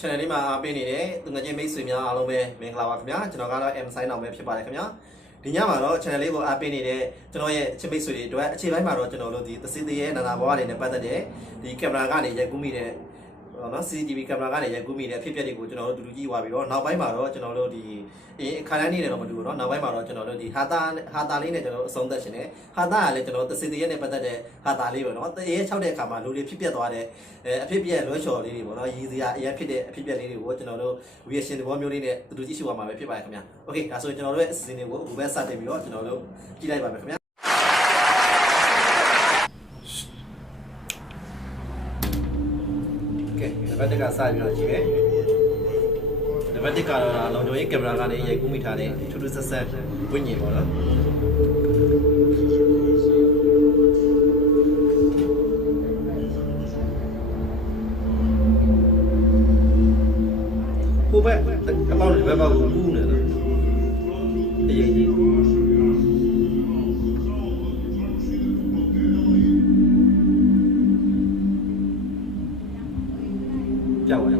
channel လေးမှာအားပေးနေတဲ့သူငယ်ချင်းမိတ်ဆွေများအားလုံးပဲမင်္ဂလာပါခင်ဗျာကျွန်တော်ကတော့ M sign အောင်ပဲဖြစ်ပါတယ်ခင်ဗျာဒီညမှာတော့ channel လေးကိုအားပေးနေတဲ့ကျွန်တော်ရဲ့ချစ်မိတ်ဆွေတွေအတွက်အခြေပိုင်းမှာတော့ကျွန်တော်တို့ဒီသစီတရဲ့နာနာဘဝတွေနဲ့ပတ်သက်တဲ့ဒီကင်မရာကနေရိုက်ကူးမိတဲ့ဟော နော် CCTV ကင်မရာကနေရိုက်ကူးမိတဲ့အဖြစ်အပျက်တွေကိုကျွန်တော်တို့တူတူကြည့်သွားပြီးတော့နောက်ပိုင်းမှာတော့ကျွန်တော်တို့ဒီအင်းခါတိုင်းနေတယ်တော့မတူဘူးเนาะနောက်ပိုင်းမှာတော့ကျွန်တော်တို့ဒီဟာတာဟာတာလေးနဲ့ကျွန်တော်တို့အဆုံးသက်ရှင်တယ်ဟာတာကလည်းကျွန်တော်တို့သစီတရဲ့နဲ့ပတ်သက်တဲ့ဟာတာလေးပဲเนาะတရေ6တဲ့အခါမှာလူတွေဖြစ်ပျက်သွားတဲ့အဲအဖြစ်အပျက်လွှဲချော်လေးတွေပေါ့เนาะရည်စရာအရင်ဖြစ်တဲ့အဖြစ်အပျက်လေးတွေကိုကျွန်တော်တို့ reaction သဘောမျိုးလေးနဲ့တူတူကြည့်ရှုရမှာပဲဖြစ်ပါတယ်ခင်ဗျာโอเคဒါဆိုရင်ကျွန်တော်တို့ရဲ့အစီအစဉ်တွေကိုအခုပဲစတင်ပြီးတော့ကျွန်တော်တို့ကြည့်လိုက်ပါမယ်ခင်ဗျာ ကစပြီးတော့ကြည့်မယ်နံပါတ်1ကတော့လုံခြုံရေးကင်မရာကနေရိုက်ကူးမိထားတဲ့ထူးထူးဆန်းဆန်းဝိညာဉ်ပေါ့နော်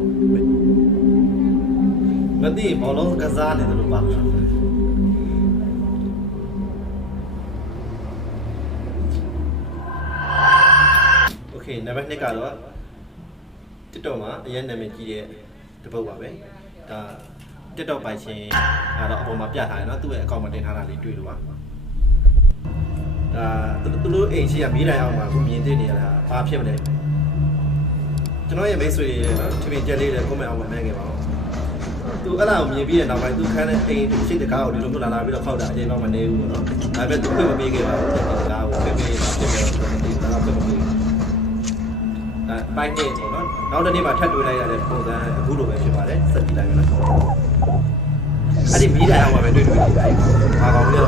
ကြောက်ရအောင်မသိဘောလုံးကစားနေတယ်လို့ပါโอเคနံပါတ်2ကတော့ TikTok မှာအရင်နာမည်ကြီးတဲ့တပုတ်ပါပဲဒါ TikTok ပိုင်ရှင်ကတော့အပေါ်မှာပြထားတယ်เนาะသူ့ရဲ့အကောင့်မှာတင်ထားတာလေးတွေ့လို့ပါဒါသူတို့အိမ်ရှိကမီးတိုင်အောင်မှာအခုမြင်သိနေရတာဘာဖြစ်မလဲ ကျွန်တော်ရဲ့မိတ်ဆွေတွေနော်ချင်ချင်ကြက်လေးတွေ comment အောင်မှာမှန်းခဲ့ပါဦးသူအဲ့ဒါကိုမြင်ပြီးတဲ့နောက်ပိုင်းသူခန်းတဲ့အိမ်ရှိတဲ့ကားကိုဒီလိုမျိုးလာလာပြီးတော့ခောက်တာအချိန်တော့မနေဘူးပေါ့နော်ဒါပေမဲ့သူခွင့်မပေးခဲ့ပါဘူးဒီကားကိုခွင့်ပေးတာဖြစ်ပြီးတော့ဒီကားကိုခွင့်မပေးဘူးအဲပိုင်းနေပေါ့နော်နောက်တစ်နေ့မှထပ်တွေ့လိုက်ရတဲ့ပုံစံအခုလိုပဲဖြစ်ပါတယ်စက်ကြည့်လိုက်မယ်နော်အဲ့ဒီမီးတိုင်အောင်မှာပဲတွေ့တွေ့နေတယ်ဘာကောင်လဲ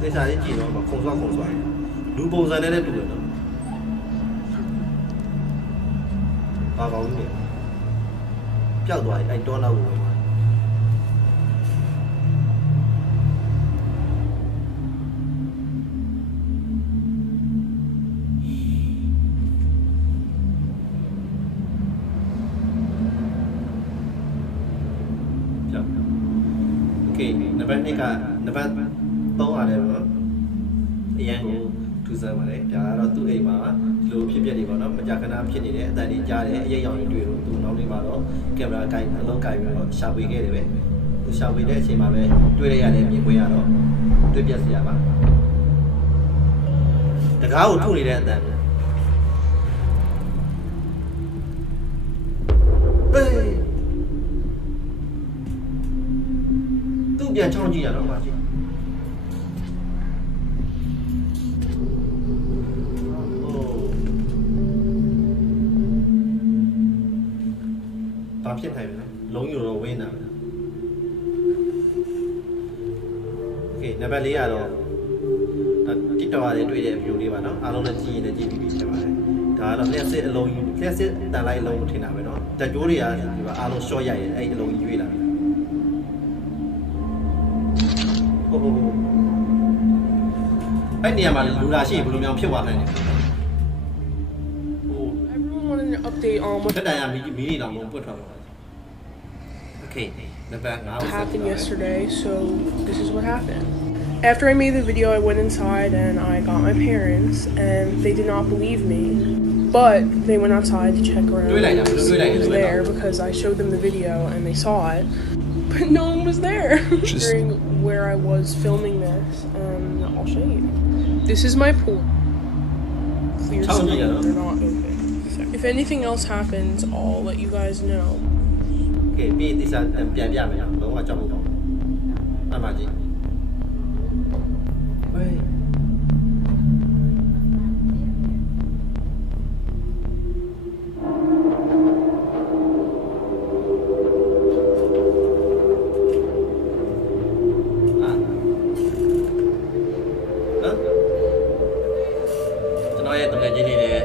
ဒေသလေးကြည့်တော့ခုံစွာခုံစွာ လူပုံစံနဲ့လည်းတူတယ်နော်ဘာကောင်လဲပျောက်သွားပြီအဲ့တောနောက်ကိုဝင်သွား ကြောက်โอเคနံပါတ်2ကနံပါတ်3ရတယ်ပေါ့နော်အရန်ကို ထူဆန်းပါတယ်ဒါကတော့သူ့အိမ်မှာဒီလိုဖြစ်ပျက်နေပေါ့နော်မကြာခဏဖြစ်နေတဲ့အတန်ကြီးကြားတယ်အရေးရောင်တွေတွေ့လို့သူနောက်လေးမှာတော့ကင်မရာကိုင်အလုံးကိုင်ပြီးတော့ရှာဖွေခဲ့တယ်ပဲသူရှာဖွေတဲ့အချိန်မှာပဲတွေ့ရတဲ့မြင်ကွင်းရတော့တွေ့ပြက်စရာပါတကားကိုထုတ်နေတဲ့အတန်ပဲဟေးသူ့ပြန်ချောင်းကြည့်ရတော့ပါကြ ဖြစ်ထိုင်လဲလုံးယူတော့ဝင်းတာโอเคနံပါတ်၄ကတော့ TikTok ကနေတွေ့တဲ့ view လေးပါเนาะအားလုံးလည်းကြည့်ရင်လည်းကြည့်ပြီးပြီဖြစ်ပါတယ်ဒါကတော့လျှက်စစ်အလုံးယူလျှက်စစ်တန်လိုက်အလုံးကိုထင်တာပဲเนาะတက်ကြိုးတွေကဒီမှာအားလုံး short ရိုက်ရင်အဲ့ဒီအလုံးကြီးရွေးလာတယ် ဟုတ်ဟုတ်ဟုတ်အဲ့နေရာမှာလူလာရှိရင်ဘယ်လိုမျိုးဖြစ်သွားနိုင်လဲဟို Everyone wanted an update on ဘ what က်တန်ရမီမီနေတော့မပွတ်ထွက်သွားโอเคနံပါ တ်5 happened yesterday, so this is what happened. After I made the video, I went inside and I got my parents, and they did not believe me. But they went outside to check around Do it like and that, see who was that, do it there because I showed them the video and they saw it, but no one was there. Wondering where I was filming this, and I'll show you. This is my pool. Clear Tell yeah. they're not open. So if anything else happens, I'll let you guys know. ကဲပြီးဒီစားပြန်ပြမယ်လုံးဝကြောက်မတော့အမှန်ကြီးဝေးကျွန်တော်ရဲ့တငယ်ချင်းတွေလည်း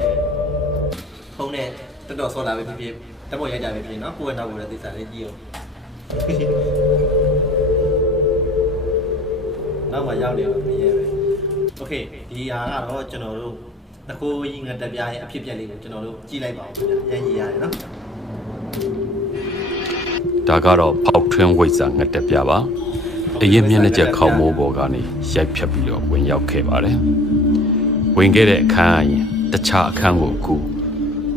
ဖုန်းနဲ့တော်တော်ဆော်လာပဲဖြစ်ဖြစ် တက်ပေါ်ရိုက်ကြပဲဖြစ်ဖြစ်နော်ကိုယ့်ရဲ့နောက်ကိုလည်းသိစားလေးကြည့်အောင်နောက်မှရောက်နေတော့မရဲပဲโอเคဒီဟာကတော့ကျွန်တော်တို့ တကူကြီးငတ်တပြားရဲ့အဖြစ်အပျက်လေးကိုကျွန်တော်တို့ကြည့်လိုက်ပါဦးခင်ဗျရန်ကြီးရတယ်နော် ဒါကတော့ဖောက်ထွင်းဝိဇ္ဇာငတ်တက်ပြပါအရင်မျက်နှာချက်ခေါက်မိုးပေါ်ကနေရိုက်ဖြတ်ပြီးတော့ဝင်ရောက်ခဲ့ပါတယ်ဝင်ခဲ့တဲ့အခန်းအရင်တခြားအခန်းကိုအခု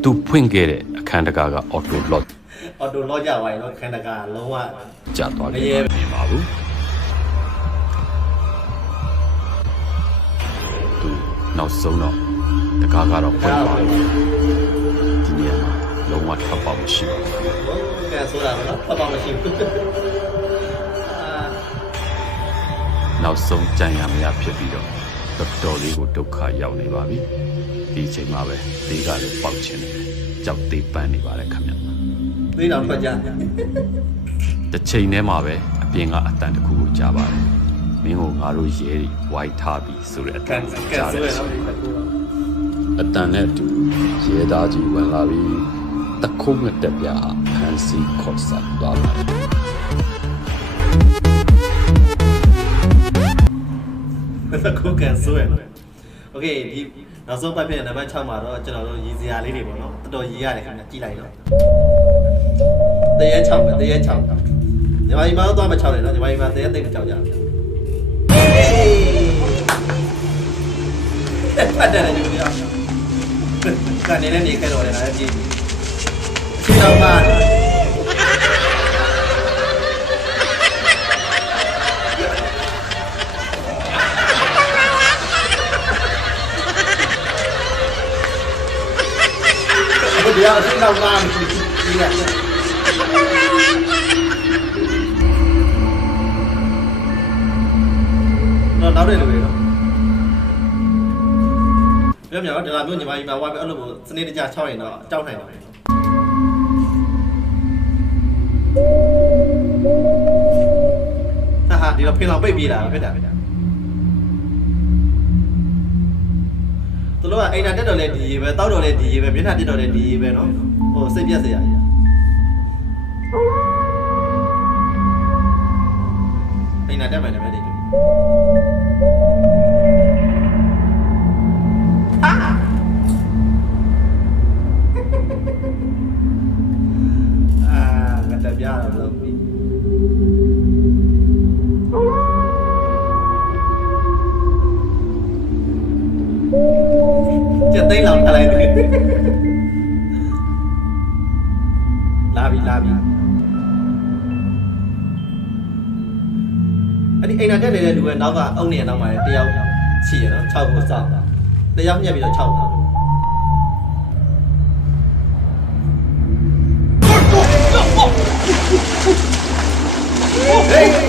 သူဖွင့်ခဲ့တဲ့အခန်းတကာကအော်တိုလော့အော်တိုလော့ကြပါရင်တော့ခန္ဓာကလုံးဝကျသွားခဲ့ပါမပါဘူးသူနောက်ဆုံးတော့တကားကတော့ဖွင့်သွားတယ်ဒီနေရာမှာလုံးဝထပ်ပေါက်မရှိပါဘူးကဲဆိုတာမနော်ဖတ်ပါမရှိဘူးအာနောက်ဆုံးကြံရမရဖြစ်ပြီးတော့ တော်တော်လေးကိုဒုက္ခရောက်နေပါပြီဒီအချိန်မှာပဲသေးကလည်းပေါက်ချင်တယ်ကြောက်သေးပန်းနေပါတယ်ခင်ဗျသေးတော်ထွက်ကြတစ်ချိန်တည်းမှာပဲအပြင်ကအတန်တစ်ခုကိုကြားပါတယ်မင်းကိုငါတို့ရဲတွေဝိုက်ထားပြီးဆိုတဲ့အတကန်န်ကိုကန်ကြားဆိုတယ်ရဆိုနော်တကူတော့အတန်နဲ့အတူရဲသားကြီးဝင်လာပြီးတခုံးနဲ့တက်ပြဖန်စီခေါ်ဆက်သွားပါတယ် ကူကန်ဆိုရနော်โอเคဒီနောက်ဆုံးပတ်ပြည့်နံပါတ်6မှာတော့ကျွန်တော်တို့ရည်စရာလေးတွေပေါ့နော်တော်တော်ရည်ရတယ်ခင်ဗျကြည့်လိုက်နော်တရေ6ပဲတရေ6ညီမကြီးမတော့သွားမ6တယ်နော်ညီမကြီးမတရေသိမ့်မ6ကြဘူးဖတ်တယ်လေဒီလိုကနေလည်းနေခဲ့တော့တယ်ငါလည်းကြည့်ရှိတော့မှ ယ်ရောက်ရှိတော့မှဒီကတော့နောက်တဲ့လူတွေတော့ပြောမြောက်ဒီလာမျိုးညီမကြီးမှာဝါပြအဲ့လိုမျိုးစနေတကျ6ရင်တော့ကြောက်နိုင်ပါမ သူတို့ကအိမ်နာတက်တော့လဲဒီရေပဲတောက်တော့လဲဒီရေပဲမျက်နှာတက်တော့လဲဒီရေပဲနော်ဟိုစိတ်ပြက်စရာကြီးအိမ်နာတက်မယ်လည်းပဲဒီအာငါတက်ပြတော့လို့ ကျက်သိန်းလောက်ထားလိုက်တယ်လာပြီလာပြီအဲ့ဒီအိမ်နာတက်နေတဲ့လူရဲ့နောက်ကအုံနေရနောက်မှာတယောက်ရှိရနော်6ကိုစောက်တယောက်ညက်ပြီးတော့6တာဟေးဒီတော့မကုန်တော့မှဒီပြောင်းပြီဟု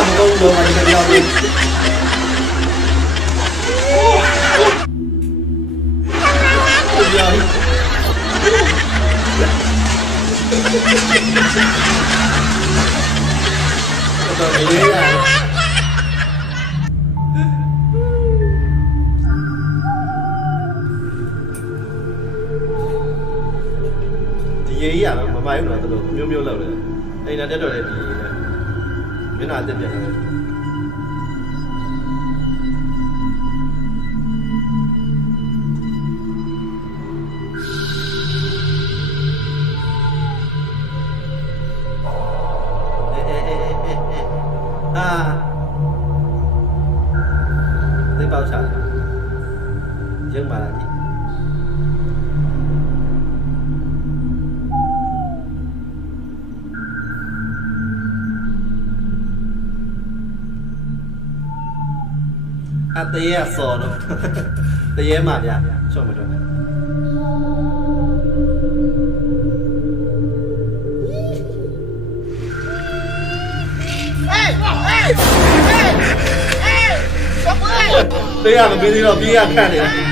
တ်ပြောင်းတော့ဒီလေးရဒီရေးရမမိုင်းဘူးတော့တော်မျိုးမျိုးလောက်တယ်အိမ်နာတက်တော့လေဒီရေး နဲ့မျက် အတရေဆော်တော့တရေမှာဗျာချော့မတော့နဲ့သေးရမပေးသေးတော့ပြေးရခန့်နေတာရေ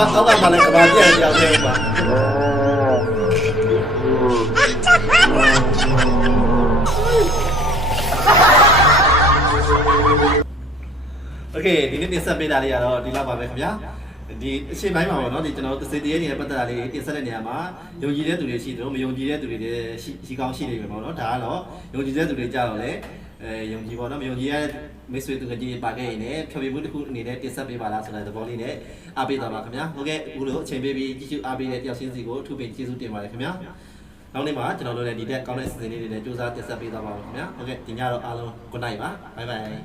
အောက်ကမှလည်းကဘာပြည့်တရားပြောပါโอเคဒီနေ့တင်ဆက်ပေးတာလေးကတော့ဒီလောက်ပါပဲခင်ဗျာ ဒီအချိန်ပိုင်းမှာပေါ့နော်ဒီကျွန်တော်တို့သစိတရေနေတဲ့ပတ်သက်တာလေးတင်ဆက်တဲ့နေရာမှာယုံကြည်တဲ့သူတွေရှိတယ်လို့မယုံကြည်တဲ့သူတွေလည်းရှိရှိကောင်းရှိနေပြီပေါ့နော်ဒါကတော့ယုံကြည်တဲ့သူတွေကြတော့လေအဲယုံကြည်ပေါ့နော်မယုံကြည်ရတဲ့မိတ်ဆွေသူငယ်ကြီးပါခဲ့ရင်လည်းဖြောပြမှုတစ်ခုအနေနဲ့တင်ဆက်ပေးပါလားဆိုတဲ့သဘောလေးနဲ့အားပေးသွားပါခင်ဗျာဟုတ်ကဲ့အခုလိုအချိန်ပေးပြီးကြည့်ရှုအားပေးတဲ့တယောက်ချင်းစီကိုအထူးပင်ကျေးဇူးတင်ပါတယ်ခင်ဗျာနောက်နေ့မှာကျွန်တော်တို့လည်းဒီတက်ကောင်းတဲ့စီစဉ်လေးတွေနဲ့စူးစမ်းတင်ဆက်ပေးသွားပါမယ်ခင်ဗျာဟုတ်ကဲ့ဒီညတော့အားလုံး good night ပါ bye bye